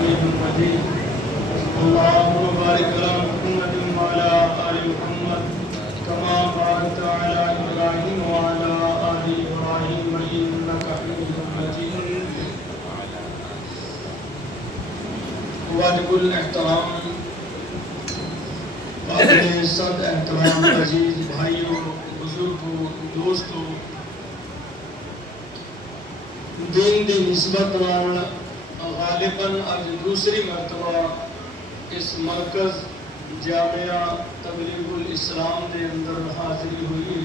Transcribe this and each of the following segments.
حميد مجيد اللهم بارك على محمد وعلى آل محمد كما باركت على إبراهيم وعلى آل إبراهيم إنك حميد مجيد. واجب الاحترام قابل عزت احترام عزیز بھائیوں بزرگوں دوستوں، دین دی نسبت نال غالباً اج دوسری مرتبہ اس مرکز جامعہ تبلیغ الاسلام دے اندر حاضری ہوئی.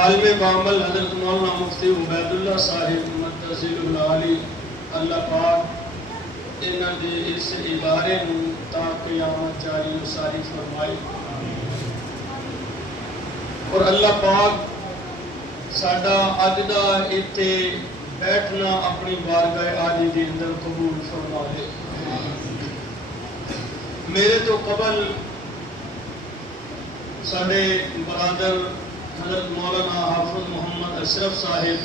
عالم بامل حضرت مولانا مفتی عبید اللہ صاحب مدثر العالی اللہ پاک انہاں دے اس ادارے نوں تا قیامت جاری و ساری فرمائے، اور اللہ پاک ساڈا اج دا ایتھے بیٹھنا اپنی بارگاہ عالی دے اندر قبول فرما لے. میرے تو قبل ساڈے برادر حضرت مولانا حافظ محمد اشرف صاحب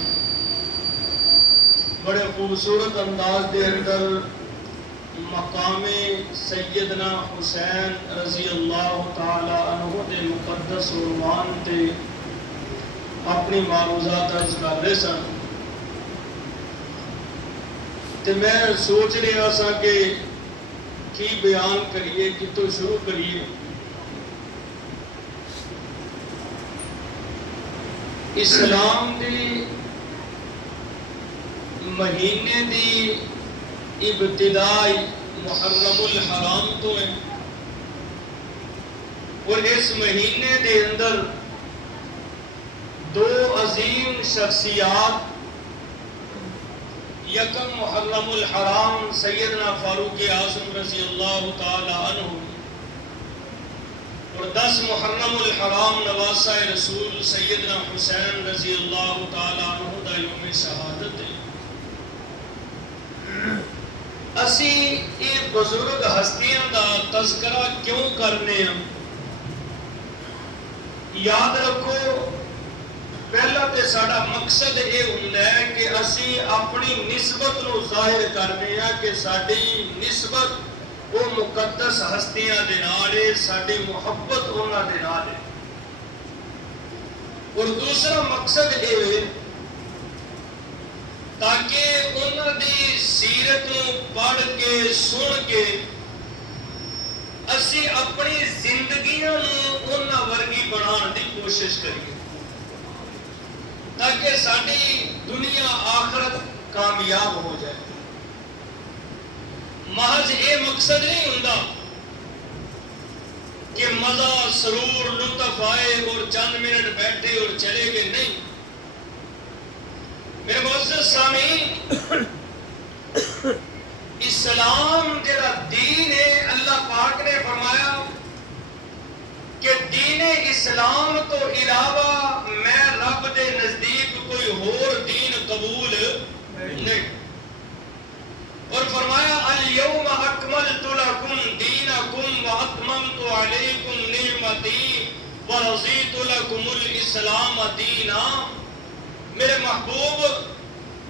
بڑے خوبصورت انداز دے اندر مقام سیدنا حسین رضی اللہ تعالی عنہ دے مقدس عنوان تے اپنی معروضات درج کر رہے سن، تے میں سوچ رہا سا کہ کی بیان کریے، کتوں شروع کریے. اسلام دی مہینے دی ابتدائی محرم الحرام تو ہے، اور اس مہینے دے اندر دو عظیم شخصیات، یکم محرم الحرام سیدنا فاروق اعظم رضی اللہ تعالی عنہ، اور 10 محرم الحرام نواسہ رسول سیدنا حسین رضی اللہ تعالی عنہ دا یوم شہادت ہے. اسی یہ بزرگ ہستیاں دا تذکرہ کیوں کرنے ہیں؟ یاد رکھو، پہلا تے ساڈا مقصد یہ ہوندا ہے کہ اسی اپنی نسبت نو ظاہر کرنے ہیں کہ ساڈی نسبت وہ مقدس ہستیاں دے نال ہے، ساڈی محبت انہاں دے نال ہے. اور دوسرا مقصد یہ ہے تاکہ انہاں دی سیرت نو پڑھ کے سن کے اسی اپنی زندگیاں نو انہاں ورگی بنان دی کوشش کریے، تاکہ ساری دنیا آخرت کامیاب ہو جائے. محض یہ مقصد نہیں ہوندا کہ مزہ سرور لطف آئے اور چند منٹ بیٹھے اور چلے گئے، نہیں. میرے معزز سامعین، اسلام جڑا دین ہے، اللہ پاک نے فرمایا کہ دین اسلام تو علاوہ میں رب دے نزدیک کوئی اور دین قبول نہیں. اور فرمایا الیوم اکملت لکم دینکم واتممت علیکم نعمتی ورضیت لکم الاسلام دینا. میرے محبوب،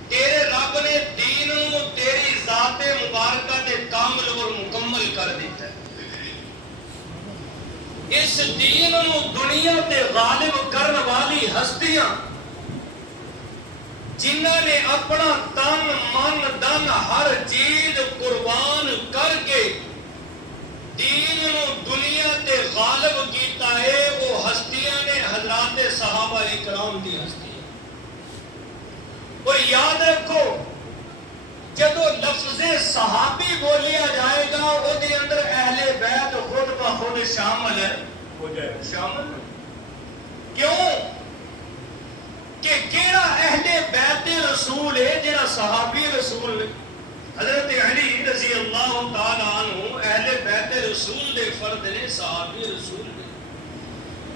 تیرے رب نے دین تیری ذات مبارکہ دے کامل اور مکمل کر دیتا ہے. اس دین نو دنیا تے غالب کرن والی ہستیاں جنہاں نے اپنا تن من دن ہر چیز قربان کر کے دین نو دنیا تے غالب کیتا ہے، وہ ہستیاں نے حضرات صحابہ اکرام دی ہستیاں. اور یاد رکھو، جدو لفظ صحابی بولیا جائے گا وہ دے اندر اہل بیت خود بخود شامل ہو جائے. شامل کیوں؟ کہ کیڑا اہل بیت رسول ہے جڑا صحابی رسول ہے؟ حضرت علی رضی اللہ تعالی عنہ اہل بیت رسول دے فرد نے، صحابی رسول نے.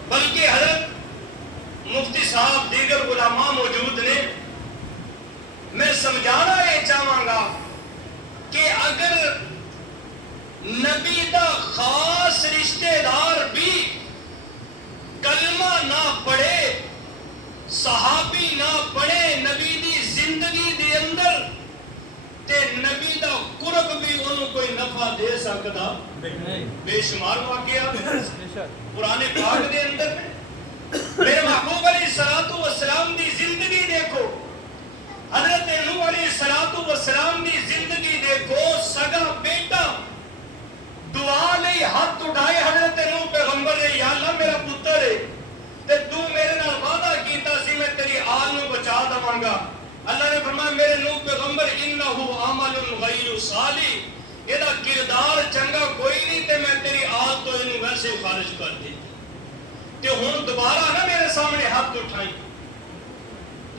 بلکہ حضرت مفتی صاحب دیگر علماء موجود نے. میں سمجھانا یہ چاہوں گا کہ اگر نبی دا خاص رشتہ دار بھی کلمہ نہ پڑھے، صحابی نہ پڑھے نبی دی زندگی دے اندر، تے انہوں کوئی نفع دے سکتا بے شمار واقعہ قرآن پاک دے اندر میرے محبوب علیہ الصلوۃ والسلام دی زندگی دیکھو، حضرت نوح علیہ الصلوۃ والسلام دی زندگی دیکھو، سگا بیٹا دعا لئی ہاتھ اٹھائے حضرت نوح پیغمبر نے، یا اللہ میرا پتر ہے تے تو میرے نال وعدہ کیتا سی میں تیری آل نو بچا دواں گا۔ اللہ نے فرمایا میرے نوح پیغمبر انہو عمل غیر صالح، یہ کردار چنگا کوئی نہیں تے میں تیری آل تو انہوں ویسے خارج کر دی تے ہن دوبارہ نہ میرے سامنے ہاتھ اٹھائی۔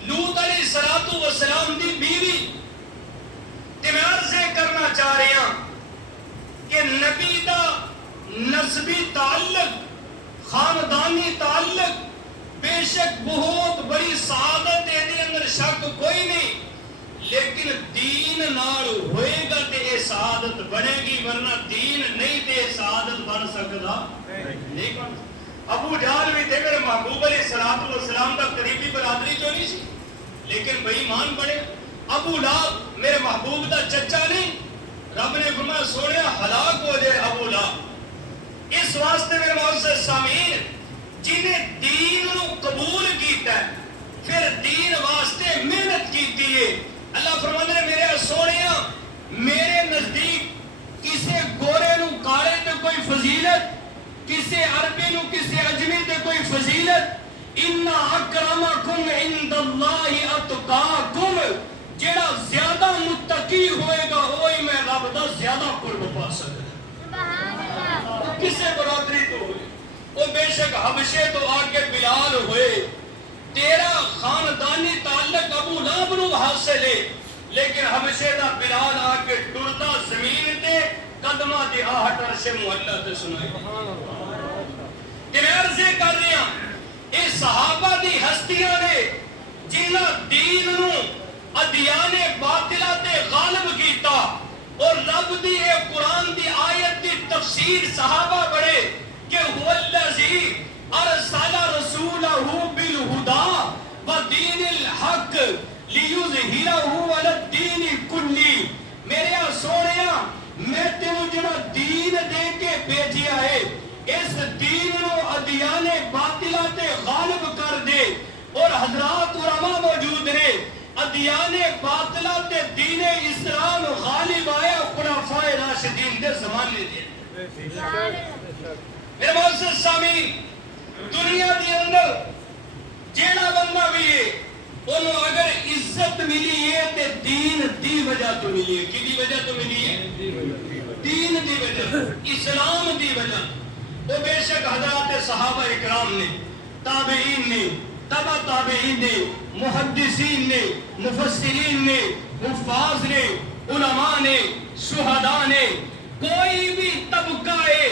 لوط علیہ الصلوۃ والسلام دی بیوی تے میں عرض کرنا چاہ رہی ہوں کہ نبی دا نسبی تعلق خاندانی تعلق بے شک بہت بڑی سعادت ہے، دے اندر شک کوئی نہیں، لیکن دین نال ہوئے گا تے یہ سعادت بنے گی، ورنہ دین نہیں تے سعادت بن سکتا نہیں بن۔ ابو جہل بھی تھے میرے محبوب علیہ الصلوۃ والسلام دا قریبی برادری جو نہیں سی، لیکن بے ایمان بنے۔ ابو لہب میرے محبوب دا چچا نہیں، رب نے فرمایا سونے ہلاک ہو جائے ابو لہب۔ اس واسطے میرے معزز سامعین جنہیں دین نو قبول کیتا ہے پھر دین واسطے محنت کیتی ہے، اللہ فرماتے ہیں میرے سونیا میرے نزدیک کسے گورے نو کالے تے کوئی فضیلت، کسے عربی نو کسے اجمی تے کوئی فضیلت، ان اکرمکم عند اللہ اتقاکم، جڑا زیادہ متقی ہوئے گا وہی میں رب دا زیادہ قرب پا سکتا۔ کسے برادری تو ہوئے، وہ بے شک حبشے تو آگے بلال ہوئے، تیرا خاندانی تعلق ابو لہب نو حاصل ہے، لیکن حبشے دا بلال آگے ٹرتا زمین تے قدمہ دی آہٹ عرش معلیٰ تے سنائی۔ کہ میں عرضے کر رہی ہوں اس صحابہ دی ہستیاں نے جنہ دین نو ادیان باطلہ تے غالب کیتا، اور رب دی اے قرآن دی آیت دی تفسیر صحابہ بڑھے کہ هو الذی ارسل رسولہ بالہدی ودین الحق لیظہرہ علی الدین کلی۔ میرے سونیا میں تینوں جڑا دین دے کے بھیجیا ہے اس دین نو ادیان باطلہ تے غالب کر دے، اور حضرات علماء موجود نے ادیان باطلہ تے دین اسلام غالب آیا خلفائے راشدین دے زمانے دے۔ میرے معزز سامعین دنیا دی اندر جیڑا بندہ بھی ہے انہوں اگر عزت ملی ہے تے دین دی وجہ تو ملی ہے، کی دی وجہ تو ملی ہے؟ دین دی وجہ، اسلام دی وجہ۔ وہ بے شک حضرات صحابہ اکرام نے، تابعین نے، تبع تابعین نے، محدثین نے، مفسرین نے، حفاظ نے، علماء نے، شہداء نے، کوئی بھی طبقہ ہے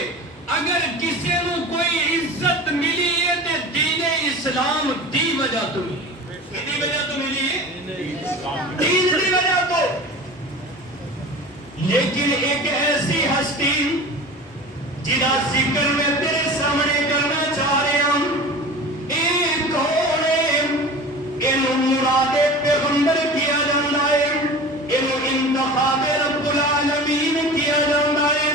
اگر کسی نو کوئی عزت ملی ہے تے دین اسلام دی وجہ تو ملی، دی وجہ تو ملی ہے دین دی وجہ تو۔ لیکن ایک ایسی ہستی جدا ذکر میں تیرے سامنے کرنا چاہ رہے ہوں، ایک کون ہے؟ انہوں مراد پیغمبر کیا جاندہ ہے، انہوں انتخاب رب العالمین کیا جاندہ ہے،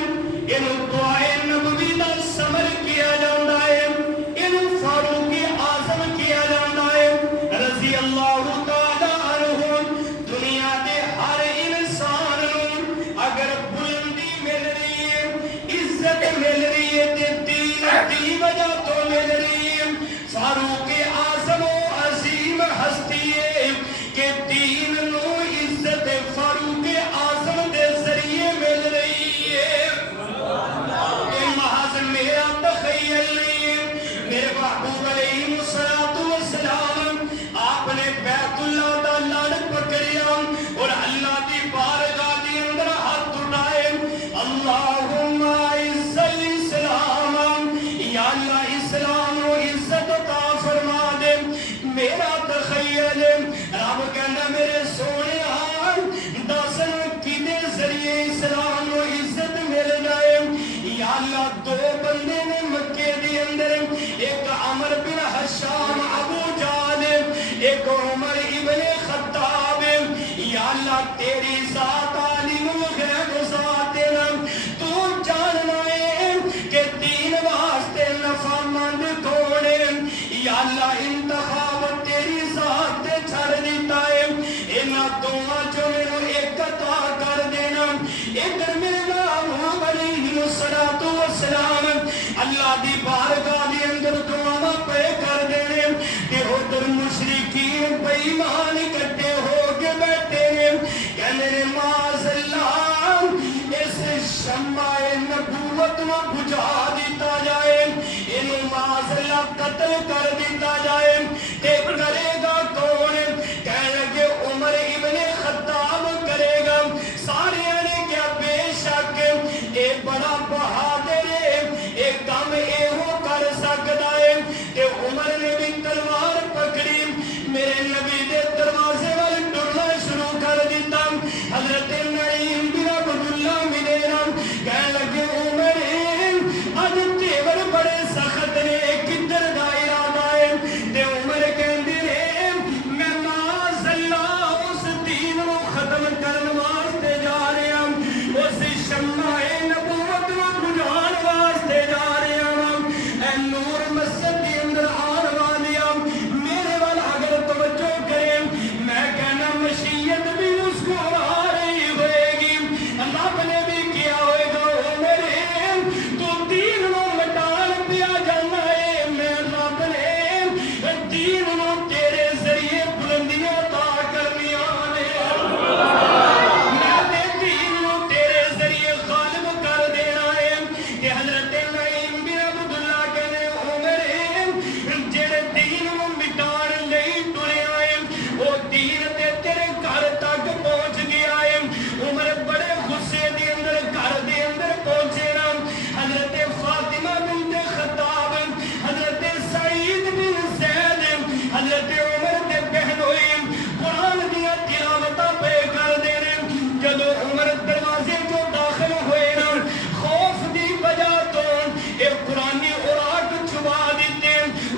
انہوں دعائے نبوی دا سمر کیا جاندہ ہے، انہوں فاروق اعظم کیا جاندہ ہے رضی اللہ تعالیٰ عنہ۔ دنیا دے ہر انسان اگر بلندی مل رہی ہے، عزت مل رہی ہے تے دین دی وجہ تو مل رہی ہے۔ فاروق اعظم و عظیم ہستی ہے کہ دین نو عزت فاروق اعظم دے ذریعے مل رہی ہے۔ کہ محض میرا تخیل نہیں ہے، میرے محبوب علیہ السلام آپ نے بیت اللہ دا لڑ پکڑیا اور اللہ دی بارگاہ دی اندر ہاتھ اٹھائے، اللہم اعز الاسلام، یا اللہ اسلام و عزت عطا فرما دے۔ میرا تخیل رب کہنا میرے سونے دسن کدے ذریعے اسلام و عزت مل جائے۔ یا اللہ دو بندے نے مکے دی اندر، ایک عمر بن حشام ابو جہل، ایک عمر ابن خطاب۔ یا اللہ تیری ذات عالم الغیب ذات ادھر میرے نام علیہ السلام اللہ دی بارگاہ دی اندر دعاواں پہ کر دینے تے ادھر مشرکین بے ایمان اکٹھے ہو کے بیٹھے نے کہنے نے معاذ اللہ اس شمع نبوت نو بجھا دیتا جائے انہوں معاذ اللہ قتل کر دیتا جائے تے کرے گا کون کہنے لگے عمر ابن خطاب کرے گا سارے نے کیا بے شک اے بڑا بہادر ہے اے کام اے ہو کر سکتا ہے کہ عمر نے بھی تلوار پکڑی میرے نبی دے دروازے والے ڈرنا شروع کر دیتا حضرت نعیم بن عبداللہ ملینا کہنے لگے عمر اج تیور بڑے سخت نے کدھر دا ارادہ ہے تے عمر کہندے نے میں معاذ اللہ اس دین نو ختم کرن واسطے جا رہا ہوں اس شمع نبوت نو بجھان واسطے جا رہا ہوں اے نور مسجد کے اندر آن والیا میرے وال اگر توجہ کریں میں کہنا مشیت بھی اس کو آ رہی ہوئے گی اللہ نے بھی کیا ہوئے گا عمر تو دین نو مٹان پیا جانا ہے میں رب نے دین نو تیرے ذریعے بلندیاں عطا کرنیاں نے میں نے دین نو تیرے ذریعے غالب کر دینا ہے کہ حضرت نعیم بن عبداللہ کہنے عمر جڑے دین نو مٹان نہیں ٹرے آئے وہ دین تے تیرے گھر تک پہنچ گیا ہے عمر بڑے غصے دے اندر گھر دے اندر پہنچے نا حضرت فاطمہ بنت خطاب حضرت سعید بن زید حضرت عمر دے بہن ہوئی قرآن دیا تلاوتاں پہ کر دے رہے جدو عمر دروازے جو داخل ہوئے نا خوف دی وجہ تو ایک قرآنی اوراق چھپا دیتے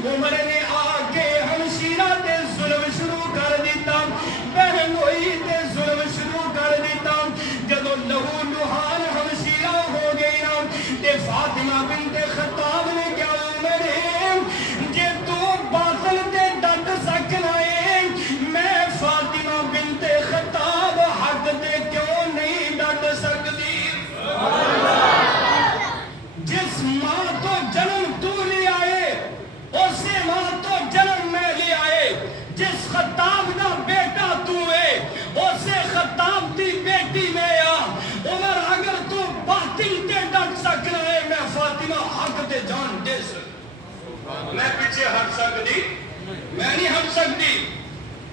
عمر نے آ کے ہمشیرہ تے ظلم شروع کر دیتا بہن ہوئی تے ظلم شروع کر دیتا جدو لہو لہان ہمشیرہ ہو گئی نا تے فاطمہ بنت خطاب نے کیا عمر جے تو باطل تے ڈٹ سکنا ہے میں فاطمہ بنت خطاب حق تے کیوں نہیں ڈٹ سکتی جس ماں تو جنم تو لے آئے اسی ماں تو جنم میں لے آئے جس خطاب دا بیٹا تو ہے اسے خطاب دی بیٹی میں آ عمر اگر تو باطل تے ڈٹ سکنا ہے میں فاطمہ حق تے جان دے سکتا میں پیچھے ہٹ سکتی میں نہیں ہٹ سکتی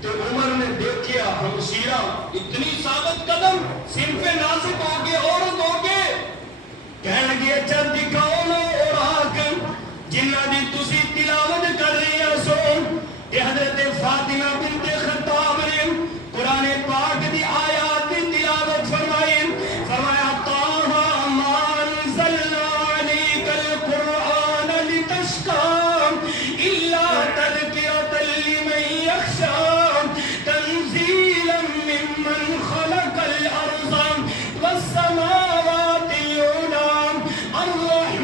تو عمر نے دیکھیا ہمشیرہ اتنی ثابت قدم صنف نازک ہو گئے عورت ہو گئے کہنے لگے اچھا دکھاؤ نا اوراق جنہ دی تسی تلاوت کر رہی ہیں سو کہ حضرت فاطمہ بنت خطاب نے قرآن پاک دی آیات دی تلاوت فرمائی فرمایا طٰہ ما انزلنا علیک القرآن لتشقى الا تذکرۃ لمن یخشی تنزیلا ممن خلق الارض والسماوات العلی الرحیم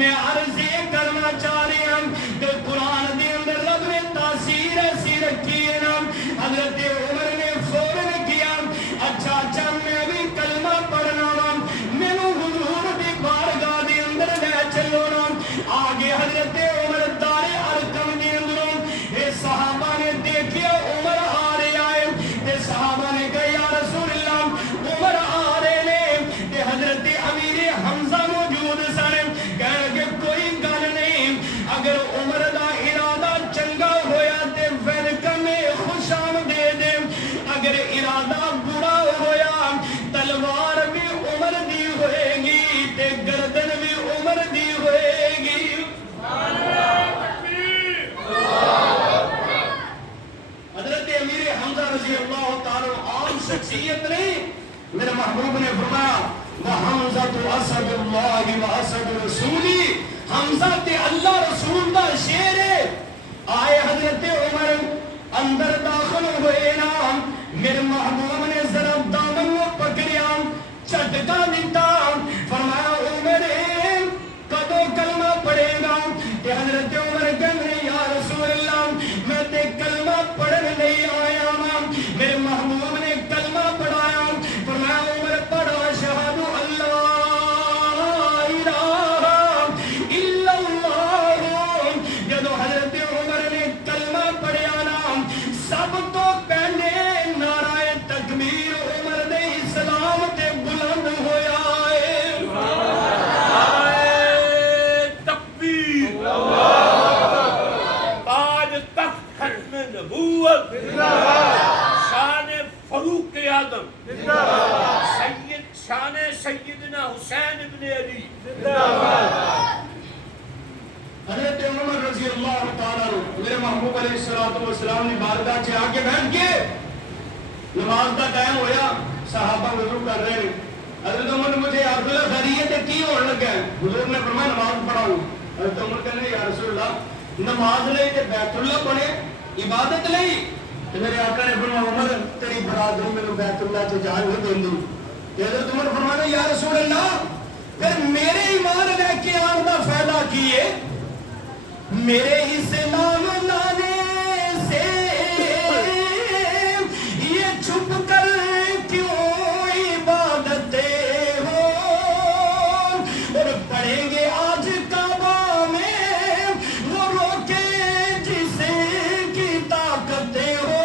میں عرض یہ کرنا چاہ رہا ہوں کہ قرآن دے اندر رب نے تاثیر ایسی رکھی ہے نا حضرت عمر نے فوراً کیا اچھا میں بھی کلمہ پڑھنا وا مینوں حضور دی بارگاہ دے اندر لے چلو نا آگے حضرت عمر دار ارقم دے اندروں اے صحابہ نے دیکھیا عمر آ رہا ہے تے صحابہ نے کہا یا رسول اللہ عمر آ رہے نے تے حضرت امیر حمزہ موجود سن کہنے کہ کوئی گل نہیں اگر عمر دا ارادہ چنگا ہویا تے ویلکم خوش آمدید اگر ارادہ برا ہویا تلوار بھی عمر دی ہوئے گی تے گردن بھی عمر دی ہوئے گی حضرت امیر حمزہ رضی اللہ تعالیٰ عام شخصیت نہیں میرے محبوب نے فرمایا وَحَمْزَةُ أَسَدُ اللَّهِ وَأَسَدُ رَسُولِي حمزہ تے اللہ رسول دا شیر ہے آئے حضرت عمر اندر داخل ہوئے نا میرے محبوب نے ذرا دامن کو پکڑیا چٹکا دیتا فرمایا عمر کدو کلمہ پڑھے گا کہ حضرت عمر کہنے یا رسول اللہ میں تے کلمہ پڑھنے نہیں آیا ہوں میرے محبوب نے کلمہ پڑھایا فرمایا عمر پڑھا اشہد اللہ الہ الا اللہ جدو حضرت عمر نے کلمہ پڑھیا نا سب تو پہلے نعرہ تکبیر عمر دے اسلام تے بلند ہویا ہے نعرہ تکبیر تاج تخت ختم نبوت شان فاروق اعظم شان سیدنا حسین ابن علی حضرت عمر رضی اللہ تعالیٰ میرے محبوب علیہ السلام نے بارگاہ سے آ کے بیٹھ کے نماز کا ٹائم ہویا صحابہ وضو کر رہے ہیں حضرت عمر مجھے عبداللہ خیریت کی ہونے لگا ہے حضور نے فرمایا نماز پڑھاؤ حضرت عمر کہنے یا رسول اللہ نماز نہیں تے بیت اللہ پڑھے عبادت نہیں تو میرے آقا نے فرمایا عمر تیری برادری میں بیت اللہ سے جان نہیں دیں دی حضرت عمر فرمایا یا رسول اللہ پھر میرے ایمان لے کے آن کا فائدہ کیے میرے اسلام لانے سے یہ چھپ کر کیوں عبادتیں ہو اور پڑھیں گے آج کعبہ میں وہ روکے جسے کی طاقتیں ہو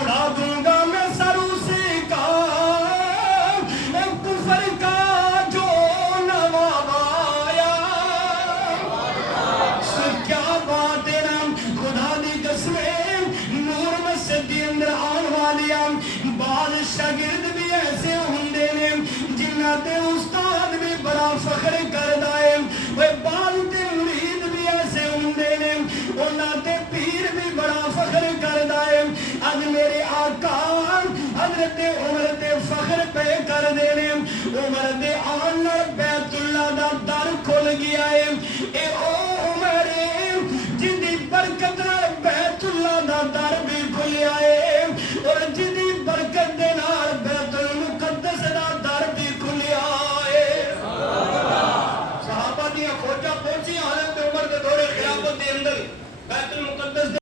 اڑا دوں گا میں سروں سے کفر کا جو نواب آیا کیا بات ہے نام خدا دی قسمیں نور مسجد دی اندر آن والیا بعض شاگرد بھی ایسے ہوندے نے جنہاں تے استاد بھی بڑا فخر کردا ہے وہ بعض تے مرید بھی ایسے ہوندے نے انہاں تے پیر بھی بڑا فخر کردا ہے اج میرے آقا حضرت عمر تے فخر پہ کر دے نے عمر دے آن نال بیت اللہ دا در کھل گیا ہے اے او عمر جن دی برکت نال بیت اللہ دا در بھی کھلیا ہے اور جن دی برکت دے نال بیت المقدس دا در بھی کھلیا ہے صحابہ دیاں فوجاں پہنچی حضرت عمر دے دور خلافت دے اندر بیت المقدس